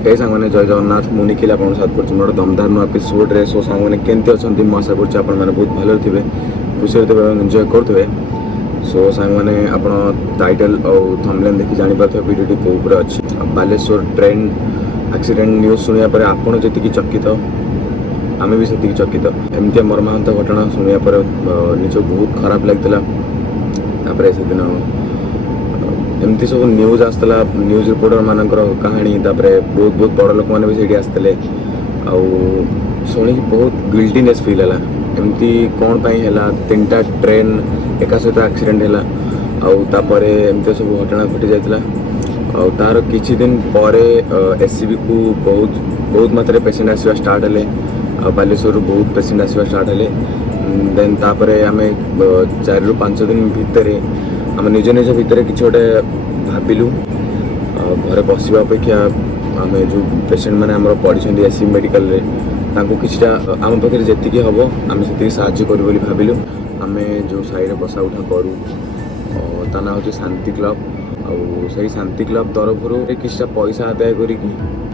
ए सांग मैंने जय जगन्नाथ मु निखिल आपन साथ कर मोर दमदार नो एपिसोड रे सो सांग मैंने केनते अछंती मु आशा करछ आपन माने बहुत भलो थिबे खुशी थिबे एन्जॉय करथबे। सो सांग मैंने आपन टाइटल और थंबनेल देखि जानि पाथबे वीडियो को ऊपर अछि बालेश्वर ट्रेन एक्सीडेंट न्यूज सुनिया पर आपन जति की चकित आमे भी सेति चकित एमते मर्माहत घटना सुनिया पर निजो बहुत खराब लागतला। तापर से दिन एमती सब न्यूज आसला न्यूज रिपोर्टर मानकर कहानी तापर बहुत बहुत बड़ लोक मैंने भी सेठी आसते शुणी बहुत गिल्टीनेस फील है एमती कौन पाई है 3टा ट्रेन एका सहित एक्सीडेंट है आउे एमती सब घटना घटी जाता तार किछि दिन पर एससीबी को बहुत बहुत मात्रा पेसेंट आसवा स्टार्ट है बालेश्वर बहुत पेसेंट आसवा स्टार्ट है देन तापर आम 4 ରୁ 5 दिन भितर आम निज निज भितर कि गोटे भाविलु घरे बसवा अपेक्षा आम जो पेसेंट मैंने आम पढ़ी एससी मेडिकल रे कि आम पाखे जी हम आम से साहय करूँ भाविलु आम जो साई बसा उठा करूँ ता ना हूँ शांति क्लब आई शांति क्लब तरफ किसी पैसा आदाय करी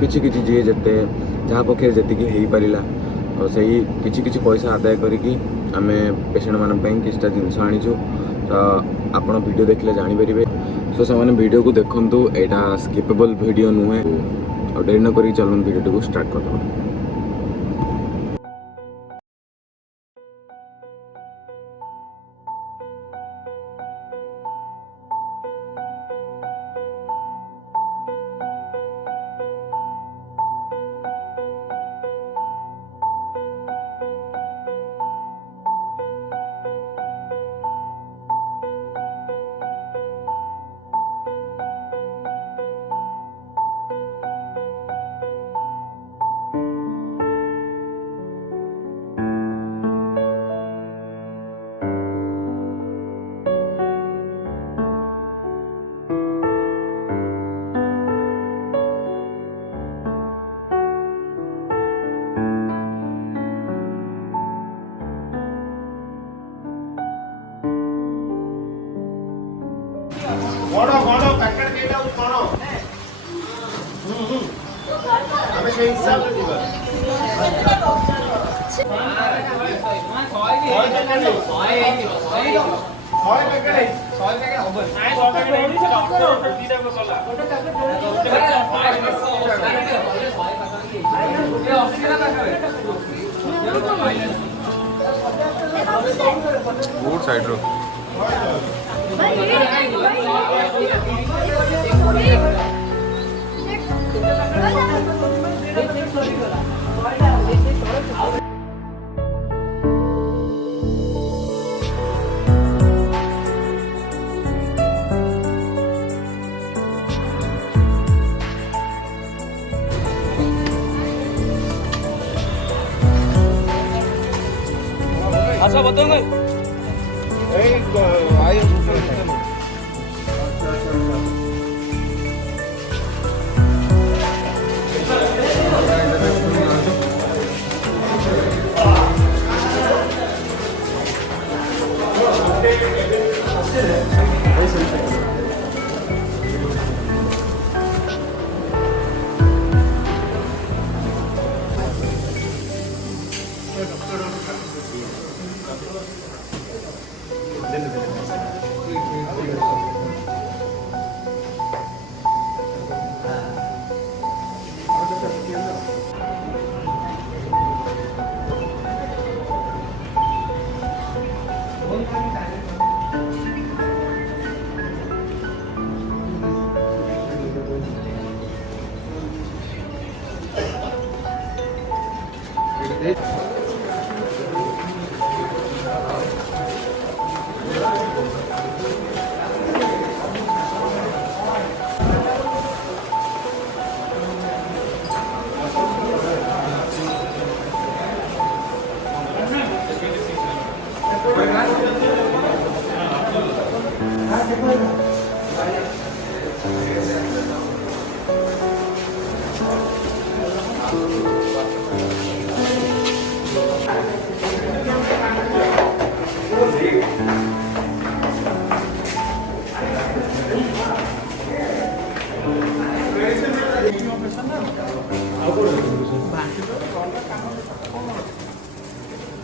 जी जिते जहाँ पक्षे जी हो पारा से किसी पैसा आदाय करी आम पेसेंट मान किसी जिनस आनीचु तो आप वीडियो देखले जानीपर सो से वीडियो को देखु यहाँ स्किपेबल वीडियो नुहे और डेरी न करी चलन वीडियो को स्टार्ट कर बड़ो बड़ो पैकेट केटा बड़ो हमें से हिसाब से दिबा 100 साइड रो अच्छा बताओ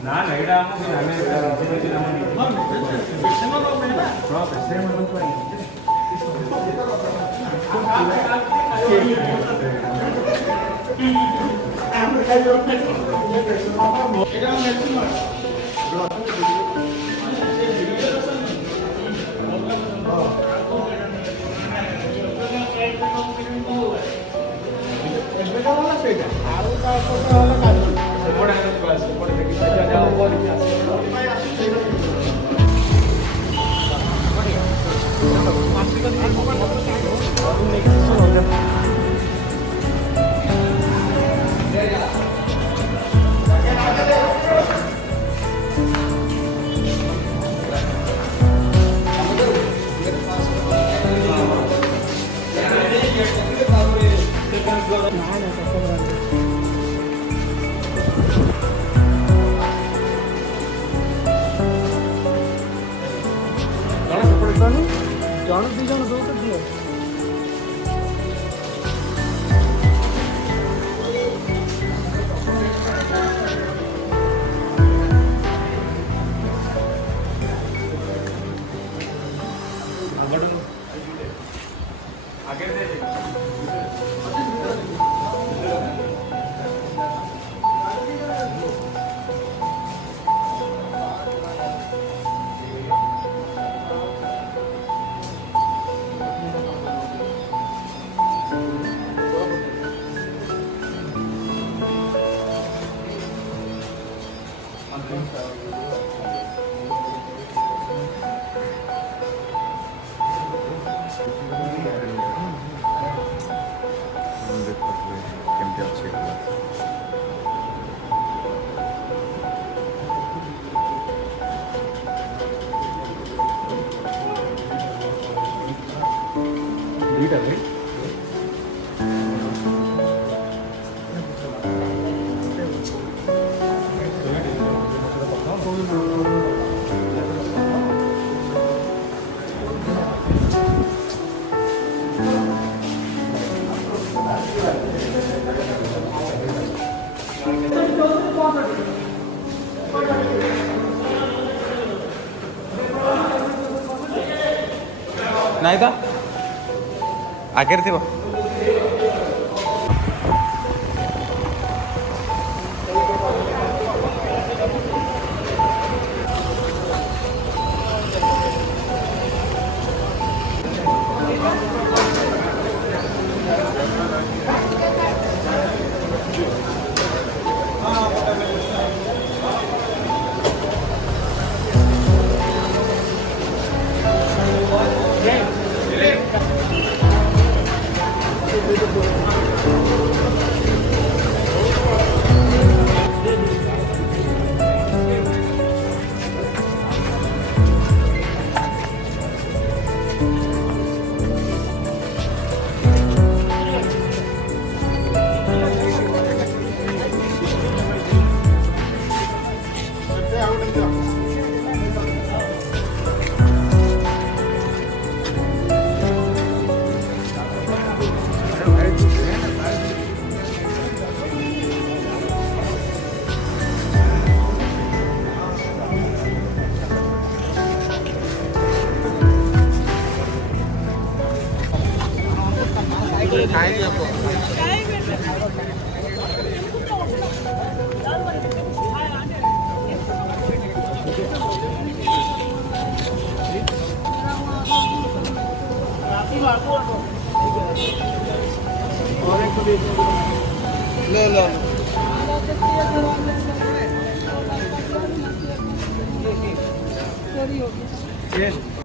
ନା ନା ଏଇଟା ଆମକୁ ଆମେ ଜଣ ଦୁଇ ଜଣ ଦଉଛ ଦିଅ କେମିତି ଅଛି ଦୁଇଟା ଭାଇ ନାଇଁ ତ ଆଗରେ ଥିବ Yes.